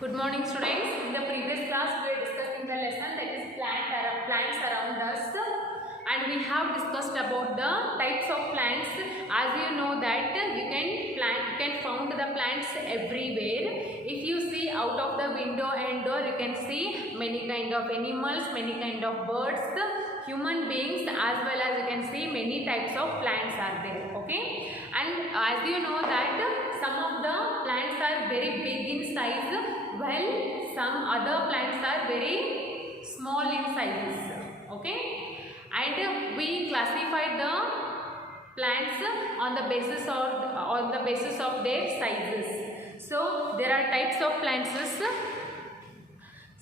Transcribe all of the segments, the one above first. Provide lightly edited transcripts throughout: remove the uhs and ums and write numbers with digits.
Good morning, students. In the previous class, we were discussing the lesson that is plants around us, and we have discussed about the types of plants. As you know that you can find the plants everywhere. If you see out of the window and door, you can see many kind of animals, many kind of birds, human beings, as well as you can see many types of plants are there. Okay, and as you know that some of the plants are very big in size, while some other plants are very small in sizes. Okay, and we classify the plants on the basis of their sizes. So there are types of plants.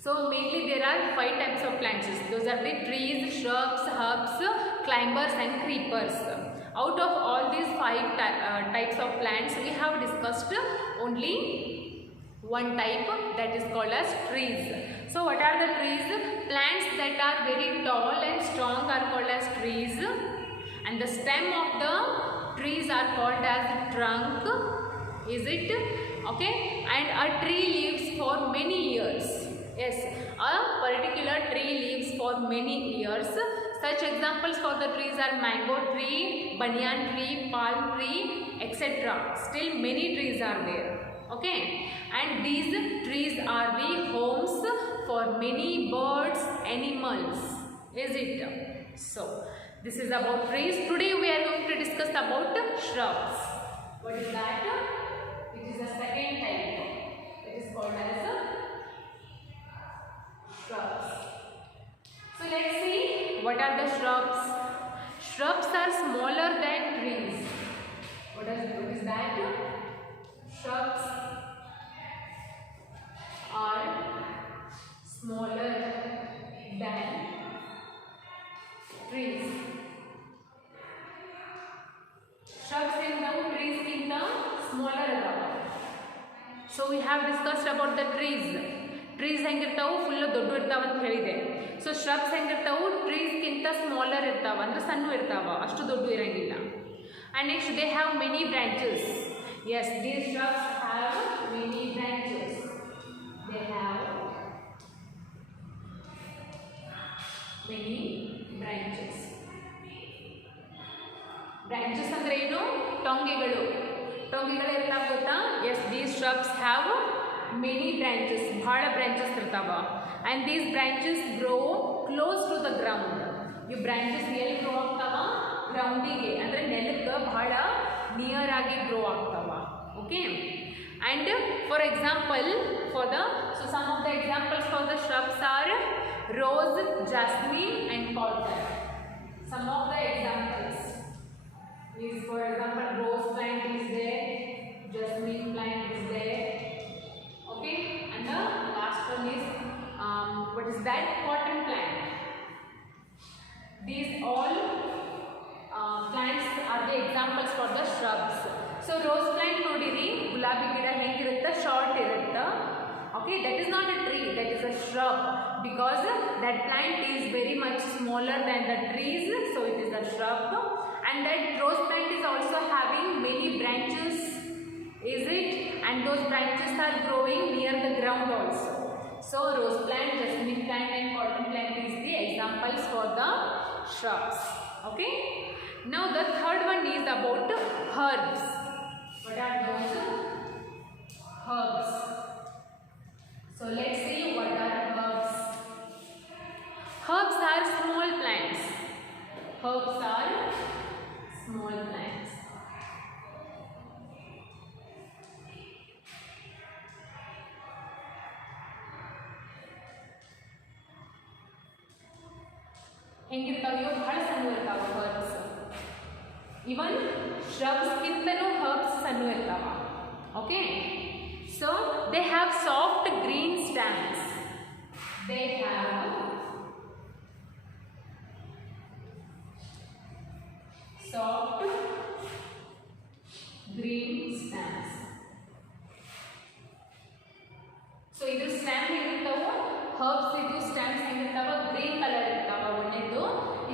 So mainly there are 5 types of plants. Those are the trees, shrubs, herbs, climbers and creepers. Out of all these 5 types of plants, we have discussed only one type, that is called as trees. So what are the trees? Plants that are very tall and strong are called as trees, and the stem of the trees are called as trunk. Is it? Okay, and a tree lives for many years. Yes, a particular tree lives for many years. Such examples for the trees are mango tree, banyan tree, palm tree, etc. Still many trees are there. Okay, and these trees are the homes for many birds, animals. Is it? So this is about trees. Today we are going to discuss about shrubs. What is that? It is the second type. It is called as shrubs. So let's see what are the shrubs. Shrubs are smaller than trees. What is that? Shrubs are smaller than trees. Shrubs in trees in the smaller. So we have discussed about the trees. Trees ಹೆಂಗಿರ್ತಾವು full ದೊಡ್ಡ ಇರ್ತಾವ ಅಂತ ಹೇಳಿದೆ. So shrubs ಹೆಂಗಿರ್ತಾವು trees ಗಿಂತ smaller ಇರ್ತಾವ, ಅಂದ್ರೆ ಸಣ್ಣ ಇರ್ತಾವ, ಅಷ್ಟು ದೊಡ್ಡ ಇರಂಗಿಲ್ಲ. And next they have many branches. Yes, these shrubs have many branches. They have many branches. Branches ಅಂದ್ರೆ ಏನು? ಟೊಂಗೆಗಳು. ಟೊಂಗೆಗಳು ಇರ್ತಾವ ಗೊತ್ತಾ? Yes, these shrubs have many branches. ಬಹಳ branches ಇರ್ತಾವ. And these branches grow close to the ground. ಈ branches ಎಲ್ಲಿ grow ಆಗ್ತಾವ? ಗ್ರೌಂಡಿಗೆ, ಅಂದ್ರೆ ನೆಲಕ್ಕೆ ಬಹಳ ನಿಯರ್ ಆಗಿ ಗ್ರೋ ಆಗ್ತಾವ. Okay, and for example some of the examples for the shrubs are rose, jasmine and cotton. Some of the examples is, for example, rose plant is there, jasmine plant is there. Okay, and the last one is what is that? Cotton plant. These all plants are the examples for the shrubs. So rose plant nodiri, gulabi gida hengirutta, short irutta. Okay, that is not a tree, that is a shrub, because that plant is very much smaller than the trees, so it is a shrub. And that rose plant is also having many branches, is it? And those branches are growing near the ground also. So rose plant, jasmine plant and cotton plant is the examples for the shrubs. Okay, now the third one is about herbs. What are those? Herbs. So let's see what are herbs. Herbs are small plants. Herbs are small plants. ಹೆಂಗಿರ್ತಾವೆ? ಬಹಳ ಸಣ್ಣ ಇರ್ತಾವ ಹರ್ಬ್ಸ್. ಇವನ್ shrubs ಗಿಂತನೂ herbs ಸಣ್ಣ ಇರ್ತಾವ. Okay, so they have soft green stems. They have soft green stems. So ಇದು ಸ್ಟೆಮ್ ಹೆಂಗಿರ್ತಾವ? herbs ಇದು stems ಹೆಂಗಿರ್ತಾವ? ಗ್ರೀನ್ ಕಲರ್ ಇರ್ತಾವ. ಒಂದೇದು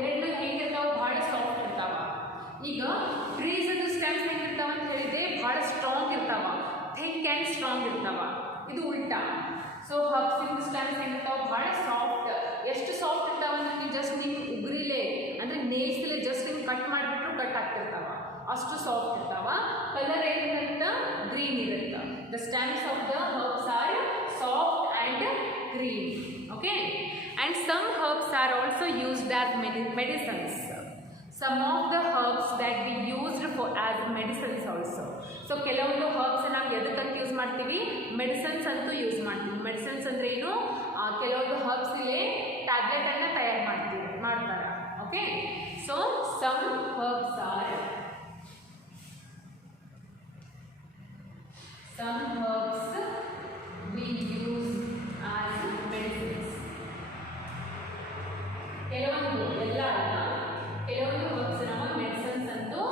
ಎರಡು ಹೆಂಗಿರ್ತಾವ? ಬಹಳ ಸಾಫ್ಟ್ ಇರ್ತಾವ. ಈಗ ಟ್ರೀಸ್ ಅದು ಸ್ಟೆಮ್ಸ್ ಹೆಂಗಿರ್ತಾವ ಅಂತ ಹೇಳಿದ್ರೆ ಬಹಳ ಸ್ಟ್ರಾಂಗ್ ಇರ್ತಾವ, ಥಿಕ್ ಆ್ಯಂಡ್ ಸ್ಟ್ರಾಂಗ್ ಇರ್ತಾವ. ಇದು ಉಲ್ಟಾ. ಸೊ ಹರ್ಬ್ಸ್ ಇನ್ ಸ್ಟೆಮ್ಸ್ ಹೆಂಗಿರ್ತಾವ ಭಾಳ ಸಾಫ್ಟ್. ಎಷ್ಟು ಸಾಫ್ಟ್ ಇರ್ತಾವ ಅಂದ್ರೆ ನೀವು ಜಸ್ಟ್ ನೀವು ಉಗುರಿಲೆ ಅಂದರೆ ನೇಲ್ಸಲ್ಲಿ ಜಸ್ಟ್ ನೀವು ಕಟ್ ಮಾಡಿಬಿಟ್ರು ಕಟ್ ಆಗ್ತಿರ್ತಾವ, ಅಷ್ಟು ಸಾಫ್ಟ್ ಇರ್ತಾವ. ಕಲರ್ ಏನಿರುತ್ತೆ ಗ್ರೀನ್ ಇರುತ್ತೆ. The stems of the herbs are soft and green. Okay, and some herbs are also used as medicines. Some of the herbs that we used for as medicines also. So ಕೆಲವೊಂದು herbs ನಾವು ಎದಕ್ಕಂತ ಯೂಸ್ ಮಾಡ್ತೀವಿ, ಮೆಡಿಸಿನ್ಸ್ ಅಂತೂ use ಮಾಡ್ತೀವಿ. ಮೆಡಿಸಿನ್ಸ್ ಅಂದರೆ ಏನು, ಕೆಲವೊಂದು herbs ಇಲ್ಲೇ ಟ್ಯಾಬ್ಲೆಟ್ ಅನ್ನು ತಯಾರು ಮಾಡ್ತಾರೆ. Okay, so some herbs are we use as medicines. ಕೆಲವೊಂದು ಎಲ್ಲ ಅಲ್ಲ, ಕೆಲವೊಂದು ಹರ್ಬ್ಸ್ ನಾವು ಮೆಡಿಸಿನ್ಸ್ ಅಂತೂ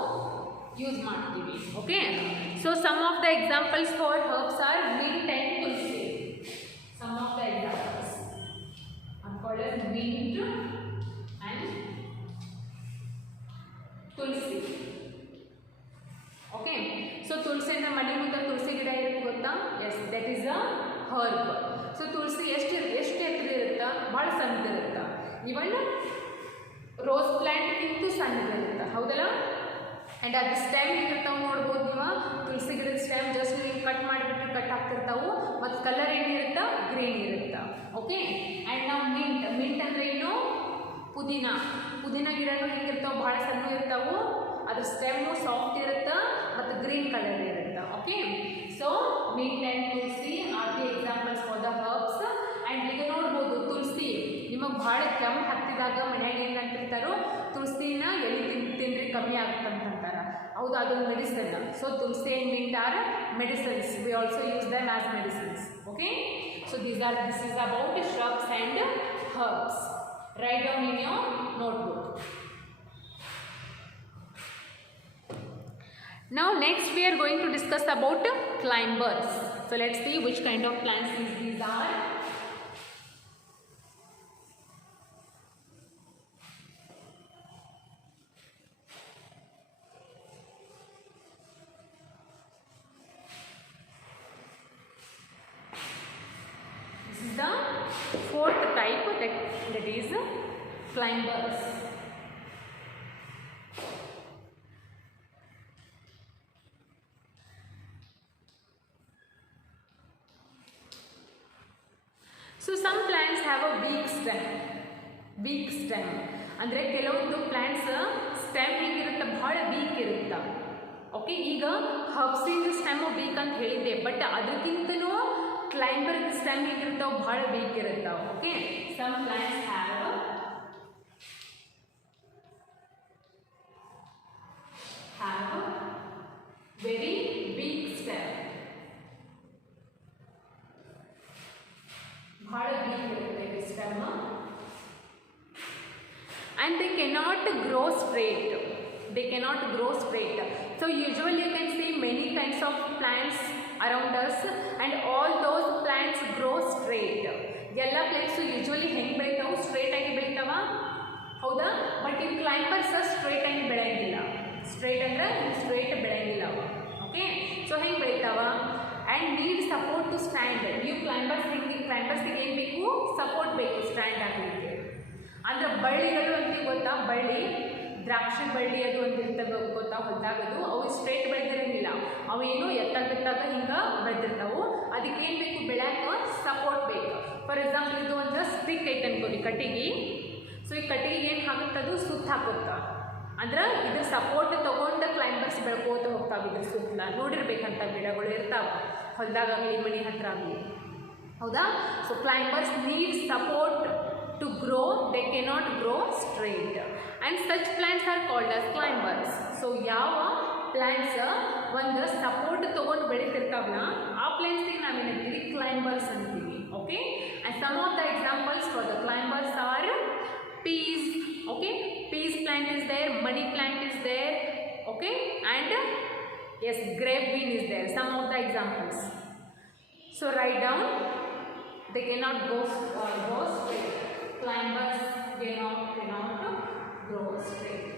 ಯೂಸ್ ಮಾಡ್ತೀವಿ. Okay, so some of the examples for herbs are mint and tulsi. Some of the examples are called as mint and tulsi. Okay, so ತುಳಸಿ ಅಂದ್ರೆ ಮನೆ ಮುಂದೆ ತುಳಸಿ ಗಿಡ ಇರುತ್ತೆ ಗೊತ್ತಾ? Yes, that is a herb. So ತುಳಸಿ ಎಷ್ಟು ಎತ್ತರ ಇರುತ್ತಾ? ಭಾಳ ಸಣ್ಣದಿರುತ್ತಾ. ಇವನ್ ರೋಸ್ ಪ್ಲ್ಯಾಂಟ್ಗಿಂತೂ ಸಣ್ಣದಿರುತ್ತೆ, ಹೌದಲ್ಲ? ಆ್ಯಂಡ್ ಅದು ಸ್ಟೆಮ್ ಹೆಂಗಿರ್ತಾವೆ ನೋಡ್ಬೋದು ನೀವು. ತುಳಸಿ ಗಿಡದ ಸ್ಟೆಮ್ ಜಸ್ಟ್ ನೀವು ಕಟ್ ಮಾಡಿಬಿಟ್ಟು ಕಟ್ ಆಗ್ತಿರ್ತಾವೆ. ಮತ್ತು ಕಲರ್ ಏನಿರುತ್ತೆ ಗ್ರೀನ್ ಇರುತ್ತೆ. ಓಕೆ, ಆ್ಯಂಡ್ ನಾವು ಮಿಂಟ್ ಅಂದರೆ ಏನು, ಪುದೀನ ಗಿಡನೂ ಹೆಂಗಿರ್ತಾವೆ ಭಾಳ ಸಣ್ಣ ಇರ್ತಾವೆ. ಅದ್ರ ಸ್ಟೆಮ್ಮು ಸಾಫ್ಟ್ ಇರುತ್ತೆ ಮತ್ತು ಗ್ರೀನ್ ಕಲರ್ ಇರುತ್ತೆ. Okay, so mint and tulsi are the examples for the herbs. And ಈಗ ನೋಡ್ಬೋದು ತುಳಸಿ ನಿಮಗೆ ಭಾಳ ಕೆಮ್ಮು ಹತ್ತಿದಾಗ ಮನ್ಯಾಗ ಏನಂತಿರ್ತಾರೋ, ತುಳಸಿನ ಎಲ್ಲಿ ತಿನ್ರಿ ಕಮ್ಮಿ ಆಗುತ್ತಂತಾರೆ. ಹೌದು, ಅದೊಂದು medicine. So tulsi and mint are medicines. We also use them as medicines. Okay, so this is about shrubs and herbs. Write down in your notebook. Now next we are going to discuss about climbers. So let's see which kind of plants these are. This is the fourth type, that is climbers. So some plants have a weak stem. ಅಂದರೆ ಕೆಲವೊಂದು plants stem ಹೆಂಗಿರುತ್ತೆ ಭಾಳ weak ಇರುತ್ತೆ. ಓಕೆ, ಈಗ ಹರ್ಬ್ಸಿಂದ stem weak ಅಂತ ಹೇಳಿದ್ದೆ, but ಅದಕ್ಕಿಂತನೂ ಕ್ಲೈಂಬರ್ ಸ್ಟೆಮ್ ಹೆಂಗಿರ್ತಾವೆ ಭಾಳ ವೀಕ್ ಇರುತ್ತಾವೆ. Okay, some plants have very weak stem. ಭಾಳ ವೀಕ್ ಇರುತ್ತೆ stem. and they cannot grow straight. So usually you can see many kinds of plants around us and all those plants grow straight. ಎಲ್ಲ plants usually ಹೆಂಗೆ ಬೆಳಿತಾವೆ, ಸ್ಟ್ರೇಟ್ ಆಗಿ ಬೆಳಿತಾವ, ಹೌದಾ? ಬಟ್ ಇವು climbers straight ಆಗಿ ಬೆಳೆಯಂಗಿಲ್ಲ. ಸ್ಟ್ರೇಟ್ ಅಂದ್ರೆ ಸ್ಟ್ರೇಟ್ ಬೆಳೆಯಂಗಿಲ್ಲ ಅವ. ಓಕೆ, ಸೊ ಹೆಂಗೆ ಬೆಳಿತಾವ? And need support to stand. ನೀವು ಕ್ಲೈಂಬರ್ಸ್ಗೆ ಏನು ಬೇಕು? ಸಪೋರ್ಟ್ ಬೇಕು ಸ್ಟ್ಯಾಂಡ್ ಆಗಲಿಕ್ಕೆ. ಅಂದ್ರೆ ಬಳ್ಳಿಗಳು ಅಂತೀವಿ ಗೊತ್ತಾ, ಬಳ್ಳಿ, ದ್ರಾಕ್ಷಿ ಬಳ್ಳಿ ಅದು ಒಂದಿರ್ತವೆ ಗೊತ್ತಾ ಹೊಲ್ದಾಗದು. ಅವು ಸ್ಟ್ರೇಟ್ ಬೆಳೆದಿರಂಗಿಲ್ಲ, ಅವು ಏನು ಎತ್ತಾಗ ಹಿಂಗೆ ಬೆಳೆದಿರ್ತಾವೆ. ಅದಕ್ಕೇನು ಬೇಕು? ಬೆಳ್ಯಾಕ ಸಪೋರ್ಟ್ ಬೇಕು. ಫಾರ್ ಎಕ್ಸಾಂಪಲ್ ಇದು ಒಂದು ಸ್ಟಿಕ್ ಐತೆ ಅನ್ಕೋರಿ, ಕಟ್ಟಿಗೆ. ಸೊ ಈ ಕಟ್ಟಿಗೆ ಏನು ಹಾಕುತ್ತದು ಸುತ್ತ ಹಾಕುತ್ತಾ, ಅಂದ್ರೆ ಇದ್ರ ಸಪೋರ್ಟ್ ತೊಗೊಂಡು ಕ್ಲೈಂಬರ್ಸ್ ಬೆಳ್ಕೋತ ಹೋಗ್ತಾವೆ. ಇದ್ರ ಸುತ್ತಲ ನೋಡಿರ್ಬೇಕಂತ ಗಿಡಗಳು ಇರ್ತಾವೆ ಹೊಲ್ದಾಗಲಿ ಮನೆ ಹತ್ರ ಆಗಲಿ, ಹೌದಾ? So climbers need support to grow. They cannot grow straight and such plants are called as climbers. So ಯಾವ plants ಒಂದು ಸಪೋರ್ಟ್ ತೊಗೊಂಡು ಬೆಳೀತಿರ್ತಾವಲ್ಲ ಆ ಪ್ಲಾಂಟ್ಸ್ಗೆ ನಾವೇನಂತೀವಿ? ಕ್ಲೈಂಬರ್ಸ್ ಅಂತೀವಿ. Okay, and some of the examples for the climbers are peas. Okay, peas plant is there, money plant is there. Okay, and yes, grape bean is there. Some of the examples. So write down. They cannot go straight. Climbers cannot grow straight.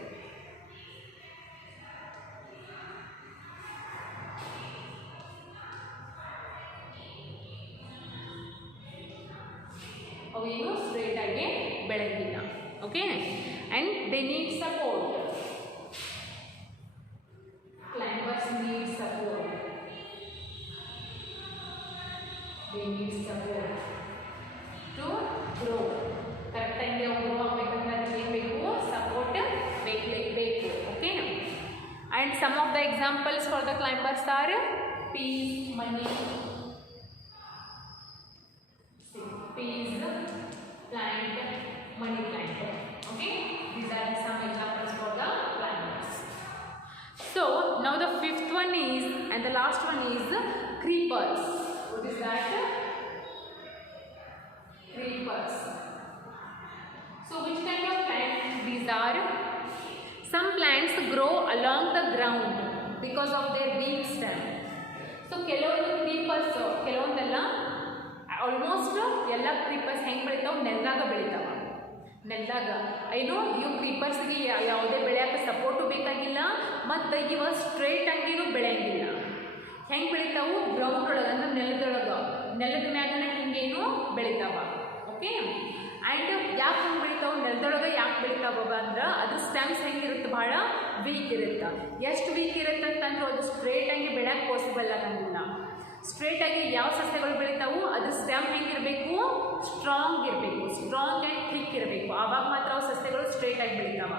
ಅವು ಏನು straight ಆಗಿ ಬೆಳೆಯಂಗಿಲ್ಲ. Okay, and they need support. Climbers need support. They need support to grow. Correct time they grow ಆಗಬೇಕಂದ್ರೆ ಅದಕ್ಕೆ ಏನು ಬೇಕು? ಸಪೋರ್ಟ್ ಬೇಕು. Okay, and some of the examples for the climbers are peas, money, peas plant, money plant. Okay, these are some examples for the climbers. So now the fifth one is, and the last one is creepers. What is that? Creepers. So which kind of plant these are? Some plants grow along the ground because of their weak stem. So ಕೆಲವೊಂದು creepers, ಕೆಲವೊಂದೆಲ್ಲ ಆಲ್ಮೋಸ್ಟ್ ಎಲ್ಲ creepers ಹೆಂಗೆ ಬೆಳಿತಾವೆ? ನೆಲದಾಗ ಬೆಳಿತಾವ. ನೆಲದಾಗ ಏನು ಇವು ಕ್ರೀಪರ್ಸ್ಗೆ ಯಾವುದೇ ಬೆಳೆಯೋಕೆ ಸಪೋರ್ಟು ಬೇಕಾಗಿಲ್ಲ, ಮತ್ತು ಇವ ಸ್ಟ್ರೇಟ್ ಆಗಿನೂ ಬೆಳೆಯಂಗಿಲ್ಲ. ಹೆಂಗೆ ಬೆಳಿತಾವು? ಗ್ರೌಂಡ್ ಒಳಗೆ, ಅಂದ್ರೆ ನೆಲದ ಮ್ಯಾಗನ ಹಿಂಗೇನು ಬೆಳಿತಾವ. ಓಕೆ, ಆ್ಯಂಡ್ ಯಾಕೆ ಹಂಗೆ ಬೆಳಿತಾವೆ? ನೆಲದೊಳಗೆ ಯಾಕೆ ಬೆಳಿತಾವ ಅಂದ್ರೆ ಅದು ಸ್ಟೆಮ್ಸ್ ಹೆಂಗಿರುತ್ತೆ? ಭಾಳ ವೀಕ್ ಇರುತ್ತೆ. ಎಷ್ಟು ವೀಕ್ ಇರುತ್ತೆ ಅಂತಂದ್ರೆ ಅದು ಸ್ಟ್ರೇಟಾಗಿ ಬೆಳೆಯೋಕ್ಕೆ ಪಾಸಿಬಲ್ ಆಗಂಗಿಲ್ಲ. ಸ್ಟ್ರೇಟಾಗಿ ಯಾವ ಸಸ್ಯಗಳು ಬೆಳಿತಾವು? ಅದು ಸ್ಟೆಮ್ ಹೆಂಗಿರಬೇಕು? ಸ್ಟ್ರಾಂಗ್ ಇರಬೇಕು, ಸ್ಟ್ರಾಂಗ್ ಆ್ಯಂಡ್ ಥಿಕ್ ಇರಬೇಕು. ಆವಾಗ ಮಾತ್ರ ಅವು ಸಸ್ಯಗಳು ಸ್ಟ್ರೇಟಾಗಿ ಬೆಳಿತಾವ.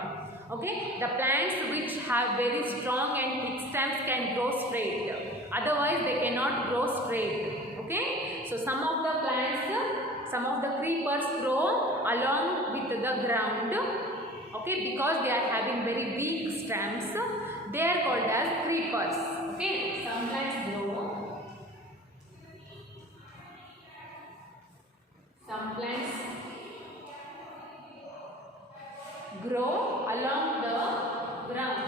Okay, the plants which have very strong and thick stems can grow straight, otherwise they cannot grow straight. Okay, so some of the plants, some of the creepers grow along with the ground. Okay, because they are having very weak stems, they are called as creepers. Okay, some plants grow, some plants grow along the ground,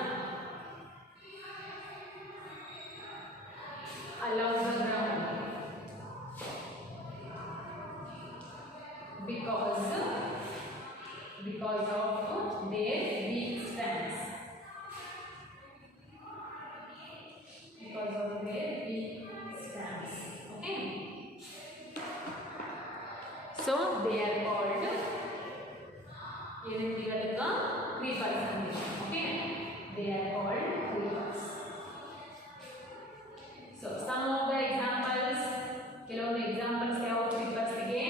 because of their weak stems, okay, so they are called creepers. Okay, they are called creepers. So some of the examples, ಕೆಲವೊಂದು examples ಯಾವ creepers ಗೆ?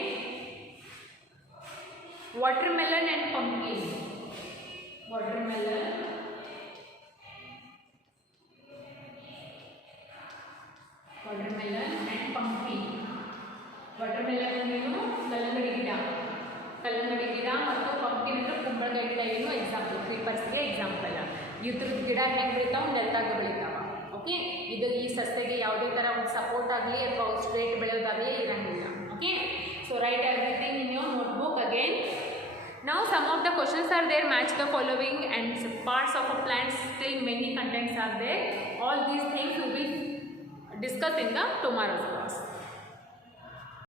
Watermelon and pumpkin. Watermelon and pumpkin. Watermelon ಏನು? ಕಲ್ಲಂಗಡಿ ಗಿಡ ಮತ್ತು ಪಂಪ್ಕಿನ್ ಅಂದರೆ ಕುಂಬಳಕಾಯಿ type example, ಕ್ರೀಪರ್ಸ್ಗೆ ಎಕ್ಸಾಂಪಲ್. ಇದ್ರದ್ದು ಗಿಡ ಹೆಂಗೆ ಬೆಳಿತಾವೆ? ನೆಲದಾಗ ಬೆಳಿತಾವ. ಓಕೆ, ಈ ಸಸ್ಯಗೆ ಯಾವುದೇ ಥರ ಒಂದು ಸಪೋರ್ಟ್ ಆಗಲಿ ಅಥವಾ ಸ್ಟ್ರೇಟ್ ಬೆಳೆಯೋದಾಗಲಿ ಇರಂಗಿಲ್ಲ. Okay, so write everything in your notebook again. Now some of the questions are there, match the following, and parts of a plant, still many contents are there. All these things we will discuss in the tomorrow's class.